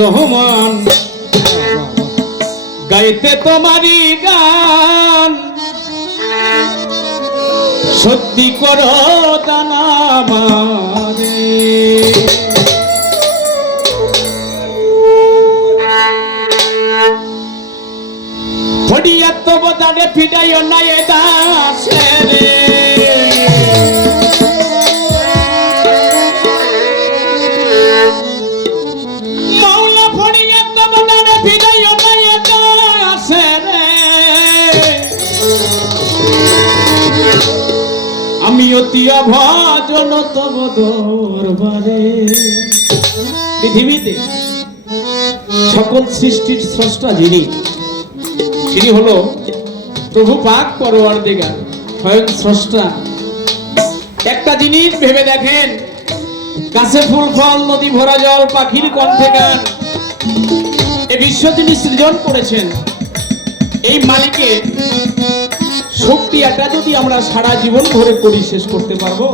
রহমান গাইতে তোমারই গান সত্যি করো দানা আমারে ফড়িয়া তো বদারে ফিডাইও না এ দাসে রে মাওলা ফড়িয়া তো বদারে ফিডাইও না এ দাসে রে আমি অতি অভাজন তব দরবারে। পৃথিবীতে সকল সৃষ্টির স্রষ্টা যিনি, তিনি হলো প্রভু পাক পরওয়ারদিগার, স্বয়ং স্রষ্টা। একটা জিনিস ভেবে দেখেন, গাছে ফুল ফল, নদী ভরা জল, পাখির কণ্ঠে গান, এই বিশ্ব তিনি সৃজন করেছেন। এই মালিকের শক্তি এটা যদি আমরা সারা জীবন ধরে করি শেষ করতে পারবো?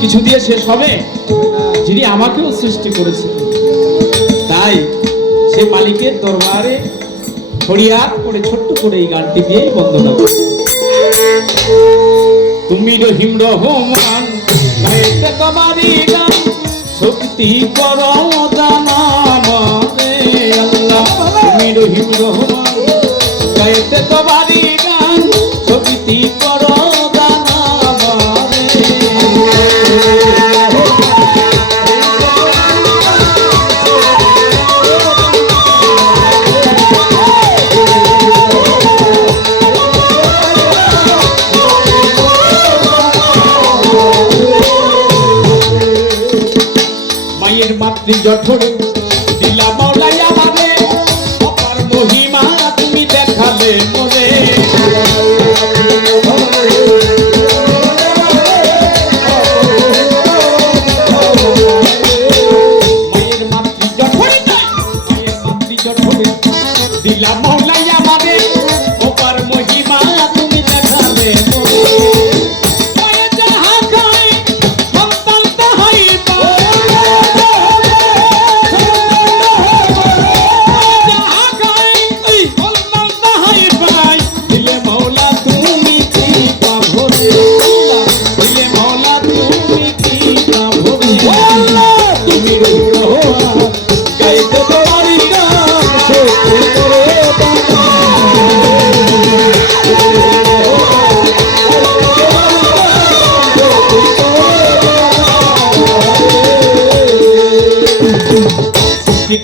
কিছু দিয়ে শেষ হবে? যিনি আমাকেও সৃষ্টি করেছেন, তাই সে মালিকের দরবারে ফরিয়াদ করে ছোট্ট করে এই গানটি দিয়ে বন্দনা করি। তুমি রহিম রহমান গাইতে তোমারই গান শক্তি করো দানা আমারে আল্লাহ। তুমি রহিম রহমান গাইতে তোমারই গান শক্তি করো দানা আমারে। মায়ের মাতৃ জঠরে দিলা মাওলাই আমারে, অপার মহিমা তুমি দেখালে মোরে। মায়ের মাতৃ জঠরে দিলা মাওলাই আমারে, অপার মহিমা তুমি দেখালে মোরে।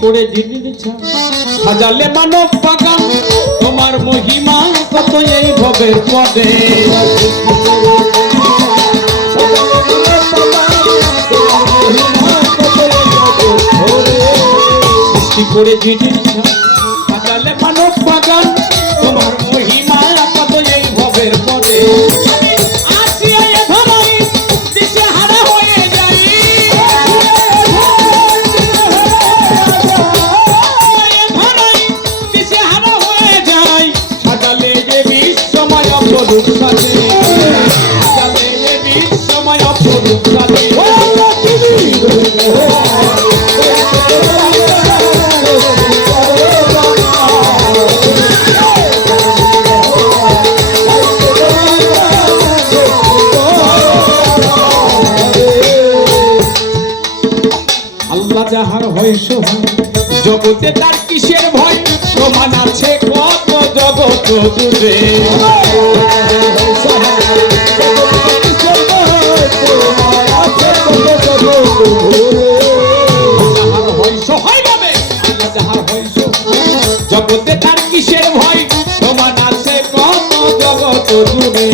করে সাজালে মানব বাগান, তোমার মহিমা কত এই ভবের পদে। সৃষ্টি করে সাজালে মানব বাগান, তোমার মহিমা কত এই ভবের পদে। আল্লাহ যাহার হয় সোহান, জগতে তার কিসের ভয়, প্রমাণ আছে কত জগৎ জুড়ে। জগতে তার কিসের ভয়, প্রমাণ আছে কত জগৎ জুড়ে।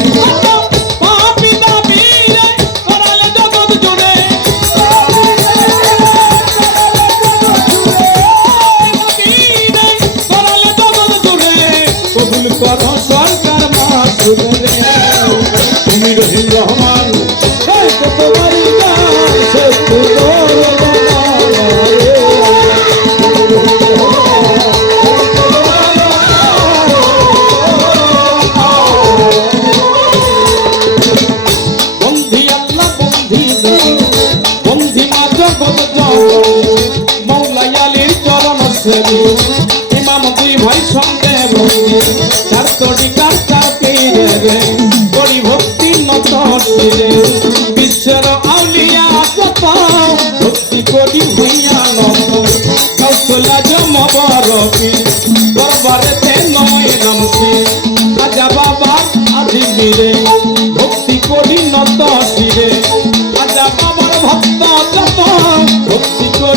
তুমি রহিম রহমান তোমারই গান সত্যি করো দানা আমারে। বন্ধি আল্লাহ বন্ধি মা জগৎ জগৎ মৌলাই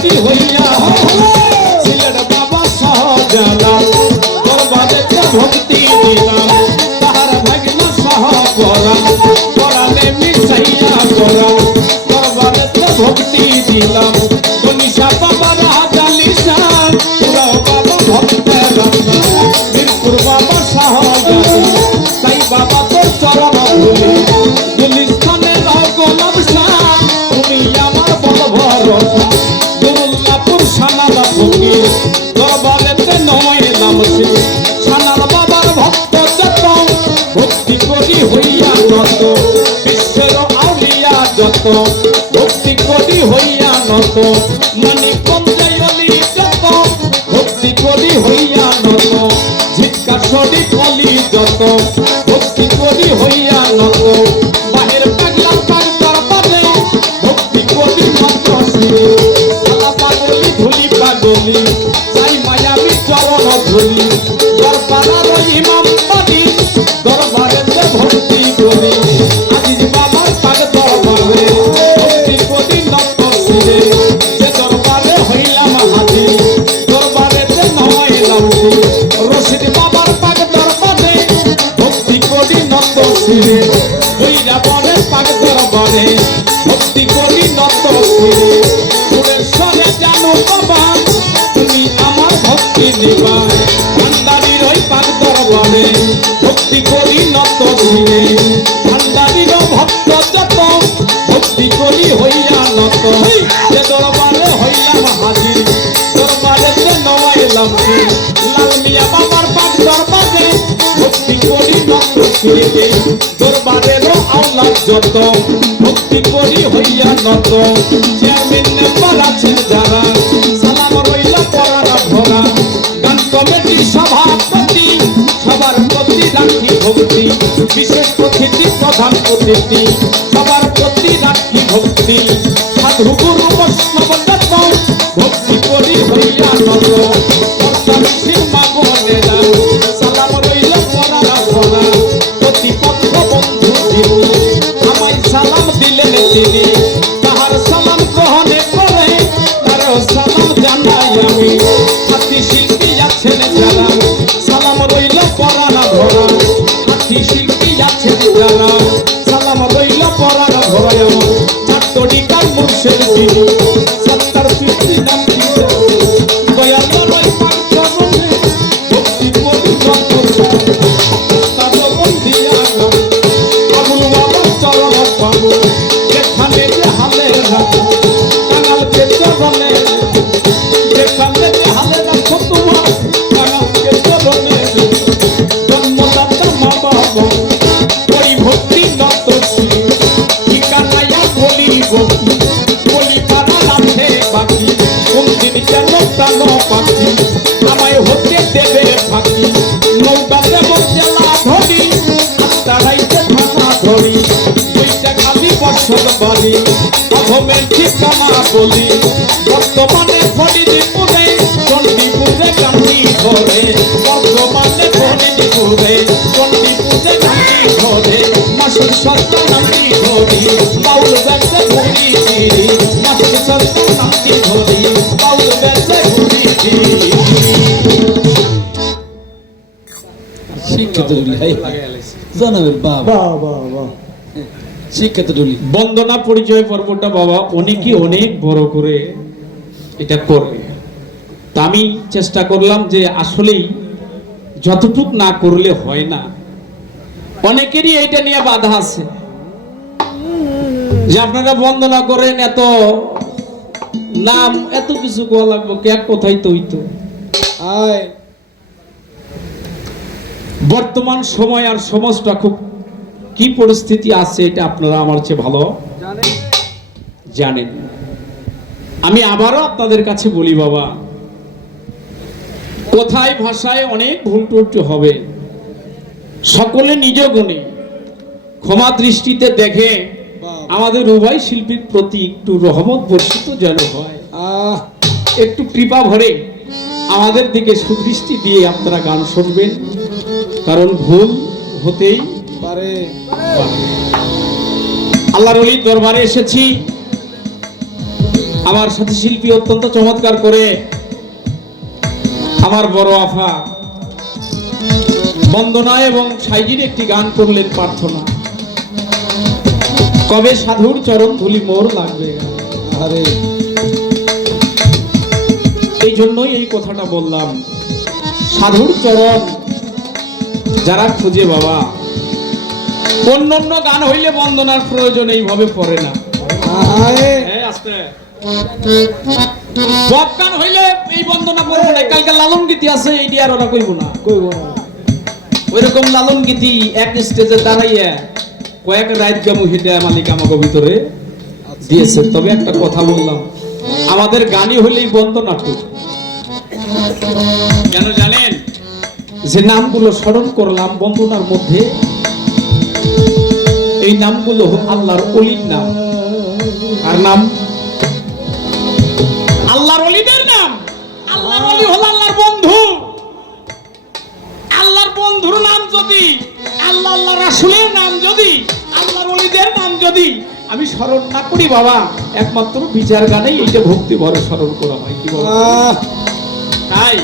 কোটি হইয়া ছিলেন বাবা শাহজালাল দরবারেতে ভক্তি দিলাম তাহার ভাগ্য সহ পরালে মিশাইয়া করাম দরবারেতে ভক্তি দিলাম গনিশা বাবা রাজা লিসান পুরা বাবা ভক্তের বীরপুর বাবা শাহজালাল সাই বাবা তোর চরণ ধুলি গুলিস্তানের গোলাম শাহ তুমি আমার বড় ভরসা দুরুল্লাপুর সানাদা ফকির দরবারেতে নয় নামছি সানার বাবার ভক্ত যত ভক্তি করি হইয়া নত বিশ্বের আউলিয়া যত ভক্তি করি হইয়া নত মানে পঞ্চায়লি যত ভক্তি করি হইয়া নত ঝিটকা সরি কলি যত ভক্তি করি হইয়া নত বাহির পাগলা পাগলার বাদে ভক্তি করি নত শিরে সালা পাগলি ধুলি পাগলি চাই মায়াবী চরণ ধুলি দরবারার ইমাম বাড়ি দরবারেতে ভক্তি করি আজিজ বাবার পাগ দরবারে ভক্তি করি নত শিরে যে দরবারে হইলাম হাজির দরবারেতে নয় নামছি রশিদ বাবার পাগ দরবারে ভক্তি করি নত শিরে বইরা বনে পাগ দরবারে ভক্তি করি নত শিরে সুরের স্বরে জানো বাবা তুমি আমার ভক্তি দিবা ভান্ডারির ওই পাগ দরবারে ভক্তি করি নত শিরে ভান্ডারির ভক্ত যত ভক্তি করি হইয়া নত যে দরবারে হইলাম হাজির দরবারেতে নয় নামছি লাল মিয়া বাবার পাগ দরবারে ভক্তি করি নত শিরে দরবারেরও আওলাদ যত ভক্তি করি হইয়া নত চেয়ারম্যান মেম্বার আছেন যারা সালাম রইল পরারা ভরা গান কমিটির সভাপতি সবার প্রতি রাখি ভক্তি বিশেষ অতিথি প্রধান অতিথি সবার প্রতি রাখি ভক্তি সাধু গুরু বৈষ্ণব যত ভক্তি করি হইয়া নত কর্তাশীল মাগনেরা সালাম রইল পরারা ভরা প্রতিপক্ষ বন্ধু যিনি আমায় সালাম দিলেন তিনি তাহার সালাম গ্রহণে করে তারও সালাম জানাই আমি হাতি শিল্পী আছেন যারা সালাম রইল পরানা ভরা হাতি শিল্পী আছেন যারা সালাম রইল পরানা ভরা চারটডিকার মুর্শিদ তিনি সত্তর সৃষ্টি নাম দয়াল লয় পাক চরণে ভক্তি করি যত তার বন্দিয়া আবুল বাবার চরণ পাবো যেখানে যে হালে রাখো কাঙালকে চরণে যেখানে যে হালে রাখো তোমার কাঙালকে চরণে জন্মদাতা মা বাবা ওই ভক্তি নত ঠিকানায়া বলি ভক্তি বলি পারা রাখে বাকি কোন দিন যেন প্রাণ পাখি আমায় হতে দেবে ফাঁকি নৌকাতে বসেলা ধরি আত্মারাইতে ভাঙা ধরি দুইটা খালি বর্ষণ বাড়ি অধমের ঠিকানা বলি বর্তমানে ফরিদপুরে চণ্ডীপুরে গান্ধী ধরে বর্তমানে ফরিদপুরে চণ্ডীপুরে গান্ধী ধরে মাসির সত্তা গান্ধী ধরি বাউল ব্যবসা ঘুরি ফিরি মাসির সত্তা গান্ধী ধরি বাউল ব্যবসা ঘুরি ফিরি শিক্ষিত জানাবেন বাবা শিক্ষিত ডলি বন্দনা পরিচয় পর্বটা বাবা অনেকই অনেক বড় করে এটা করবে তা আমি চেষ্টা করলাম যে আসলেই যতটুক না করলে হয় না অনেকেরই এইটা নিয়ে বাধা আছে যে আপনারা বন্দনা করেন এত নাম এত কিছু কোয়া লাগবে কে কোথায় তো হইতো বর্তমান সময় আর সমাজটা খুব কি পরিস্থিতি আছে এটা আপনারা আমার চেয়ে ভালো জানেন আমি আবারও আপনাদের কাছে বলি বাবা কথায় ভাষায় অনেক ভুল টুটি হবে সকলে নিজ গুণে ক্ষমা দৃষ্টিতে দেখে আমাদের উভয় শিল্পীর প্রতি একটু রহমত বর্ষিত যেন হয় একটু কৃপা ভরে আমাদের দিকে সুদৃষ্টি দিয়ে আপনারা গান শুনবেন কারণ ভুল হতেই পারে আল্লাহর ওলির দরবারে এসেছি আমার সাথে শিল্পী অত্যন্ত চমৎকার করে আমার বড় আফা বন্দনা এবং সাইজির একটি গান করলেন প্রার্থনা। কবে সাধুর চরণ ধুলি মোর লাগবে। আরে এই জন্যই এই কথাটা বললাম, সাধুর চরণ যারা খুঁজে বাবা, অন্য গান হইলে বন্দনার প্রয়োজন এইভাবে পড়ে না। পপ গান হইলে এই বন্দনা করবো না। কালকে লালন গীতি আছে, এই দিয়ে আর ওরা কইব না। ওইরকম লালন গীতি এক স্টেজে দাঁড়াইয়া কয়েক রাত গামু হেঁটে মালিক আমাকে ভিতরে দিয়েছে। তবে একটা কথা বললাম, আমাদের গানই হইলেই বন্দনাটক। কেন জানেন? যে নামগুলো স্মরণ করলাম বন্দনার মধ্যে, এই নামগুলো আল্লাহর অলির নাম। আর নাম আল্লাহর অলিদের নাম। আল্লাহর অলি হলো আল্লাহর বন্ধু। আল্লাহর বন্ধুর নাম যদি, আল্লাহ আল্লাহ রাসূলের নাম যদি, আল্লাহর অলিদের নাম যদি আমি স্মরণ না করি বাবা, একমাত্র বিচার গানেই এইটা ভক্তি ভরে স্মরণ করা হয়। কি বলো? তাই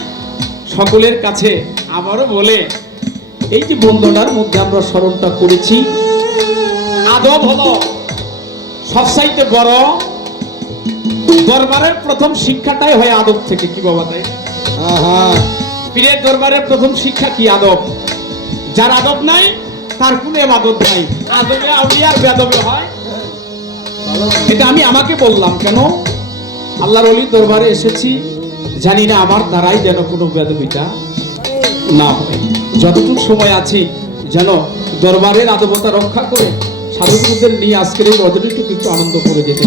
সকলের কাছে আবারও বলে, এই যে বন্দনার মধ্যে আমরা স্মরণটা করেছি, আদব হলো সবচাইতে বড়। দরবারের প্রথম শিক্ষাটাই হয় আদব থেকে। কি বাবা? তাই পীরের দরবারের প্রথম শিক্ষা কি? আদব। যার আদব নাই তার কোনো ইবাদত নাই। আদবে আউলিয়ার বেয়াদবে হয়। এটা আমি আমাকে বললাম কেন? আল্লাহর ওলির দরবারে এসেছি, জানি না আমার দ্বারাই যেন কোনো বেয়াদবিটা না হয়। যতটুকু সময় আছে যেন দরবারের আদবতা রক্ষা করে সাধুগুরুদের নিয়ে আজকের এই রজনীটুকু একটু আনন্দ করে যেতে।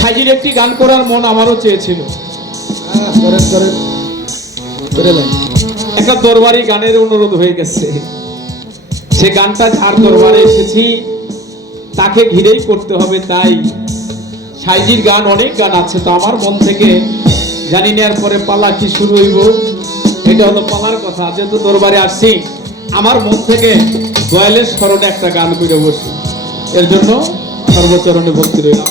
সাইজির একটি গান করার মন আমারও চেয়েছিল। একটা দরবারি গানের অনুরোধ হয়ে গেছে। সে গানটা যার দরবারে এসেছি তাকে ঘিরেই করতে হবে। তাই সাইজির গান, অনেক গান আছে, তো আমার মন থেকে জানি না এরপরে পালা কি শুরু হইব। এটা হলো পালার কথা। যেহেতু দরবারে আসছি, আমার মন থেকে দয়ালের স্মরণে একটা গান করে বসি। এর জন্য সর্বচরণে ভক্তি রইলাম।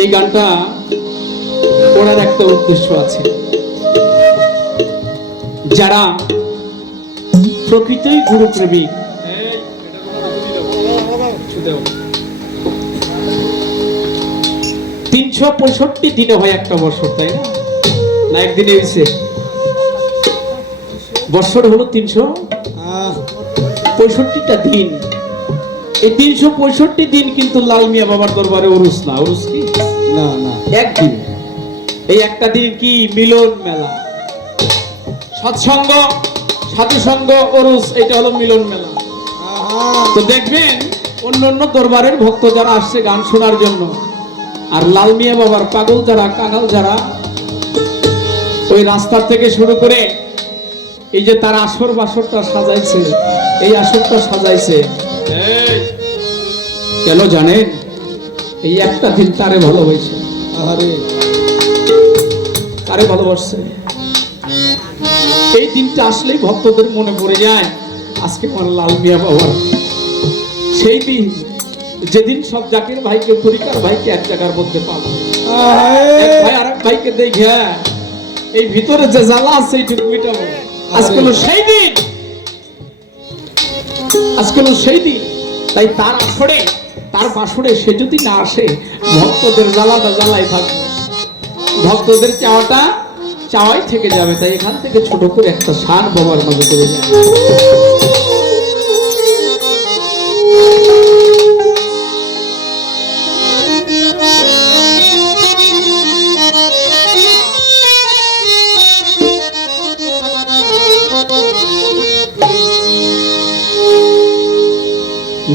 এই গানটা পড়ার একটা উদ্দেশ্য আছে। যারা প্রকৃতই গুরু প্রেমিক, 365 দিনে হয় একটা বছর, তাই না? না একদিনে হয়েছে? বছর হলো 365টা দিন। এই 365 দিন কিন্তু লাল মিয়া বাবার দরবারে উরুস না। উরুস কি? না না, একদিন। এই একটা দিন কি? মিলন মেলা। সৎসঙ্গ, সাধুসঙ্গ, উরুস, এটা হলো মিলন মেলা। তো দেখবেন অন্য দরবারের ভক্ত যারা আসছে গান শোনার জন্য, আর লাল মিয়া বাবার পাগল যারা, কাঙাল যারা, ওই রাস্তার থেকে শুরু করে এই যে তার আসর বাসরটা সাজাইছে, এই আসরটা সাজাইছে কেন জানেন? এই একটা দিন তারে ভালোবাসে। আরে তারে ভালোবাসছে। এই দিনটা আসলেই ভক্তদের মনে পড়ে যায় আজকে আমার লাল মিয়া বাবার সেই দিন, যেদিন সব জাকির ভাইকে, তরিকার ভাইকে এক জায়গার মধ্যে পাবো। এক ভাই আর এক ভাইকে দেখে এই ভিতরে যে জ্বালা আছে এইটুকু মিটাবো। আজকে হলো সেই দিন, আজকে হলো সেই দিন। তাই তার আসরে, তার বাসরে সে যদি না আসে, ভক্তদের জ্বালাটা জ্বালাই থাকবে, ভক্তদের চাওয়াটা চাওয়াই থেকে যাবে। তাই এখান থেকে ছোট করে একটা শান বাবার মাঝে করে যায়।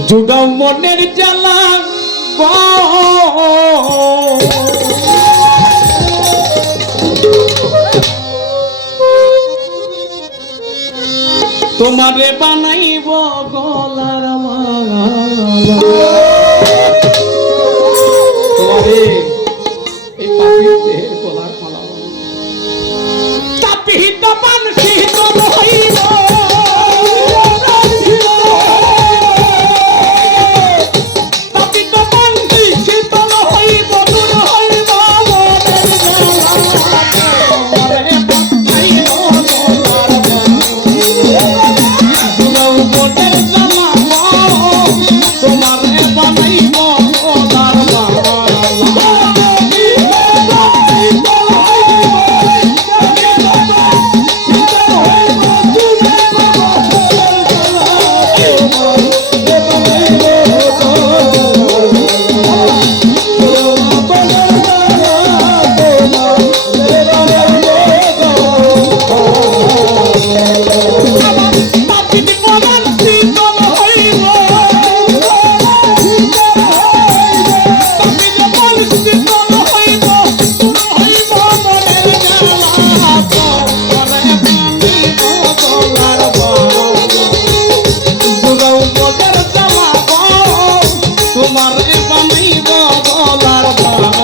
জুড়াও মনের জ্বালা তোমারে বানাইব গলার মালা তোমারে এই পাখির দেহের গলার মালা তাপিত পানসি তোর হইব তাপিত পানসি শীতল হইব দূর হইব তোমারে বানাইব তোমারে বানাইব গলার মালা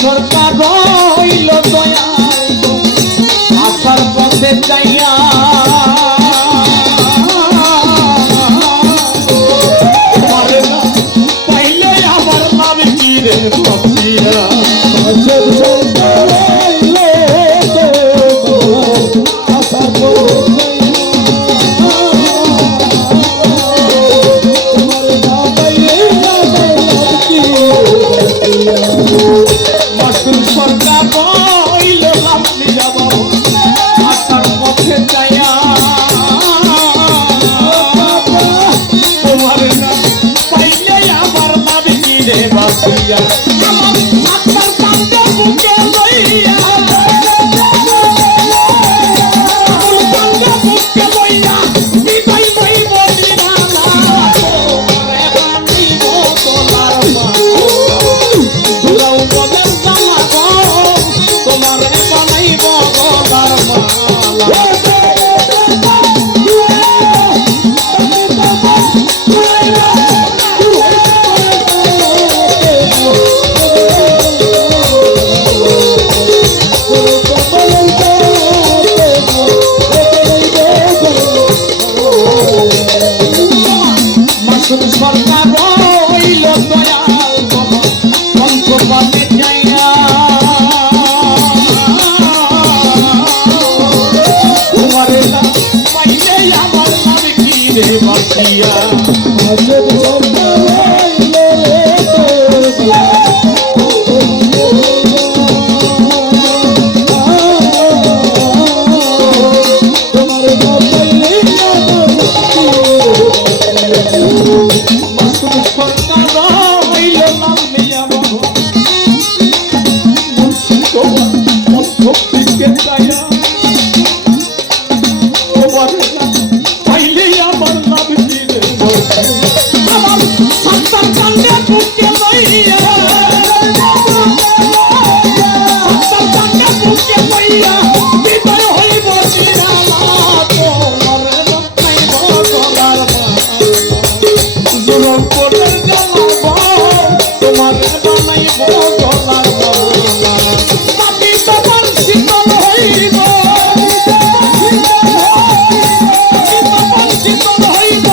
সরকার রইল দয়াল আসার পথে যাইয়া পাইলে আমার নাম কি রে বসিয়া আসার পথে দিয়া আজব স্বপ্ন হইল তোমার পাইলে মাসুম সরকার হইল লাল মিয়া বাবা তোমার ভক্তিকে চাইয়া তোমার পাইলে আমার লাভ দিলে আমার সন্তান কান্দে বুকে লইয়া সন্তান কান্দে বুকে লইয়া বিদায় হইব নিরালা তোমার রক্ষাইব গলার জোর করে জ্বালাবো তোমার বানাইব গলার মালা মাটি তোমার শীতল হইব শীতল হইব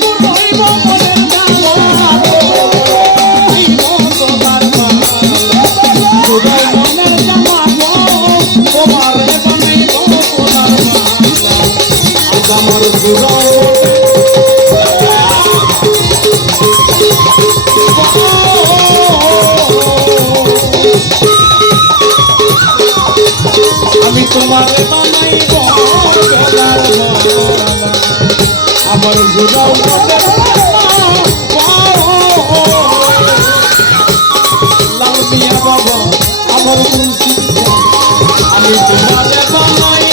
দূর হইব মনের জ্বালা হইব গলার মালা হৃদয় মনের জ্বালাবো তোমার বানাইব গলার মালা আজ আমার হৃদয় আমি তোমার বানাইব গলার মালা আমার জুড়াও লাল মিয়া বাবা আমার মুন্সি আমি তোমার বানাই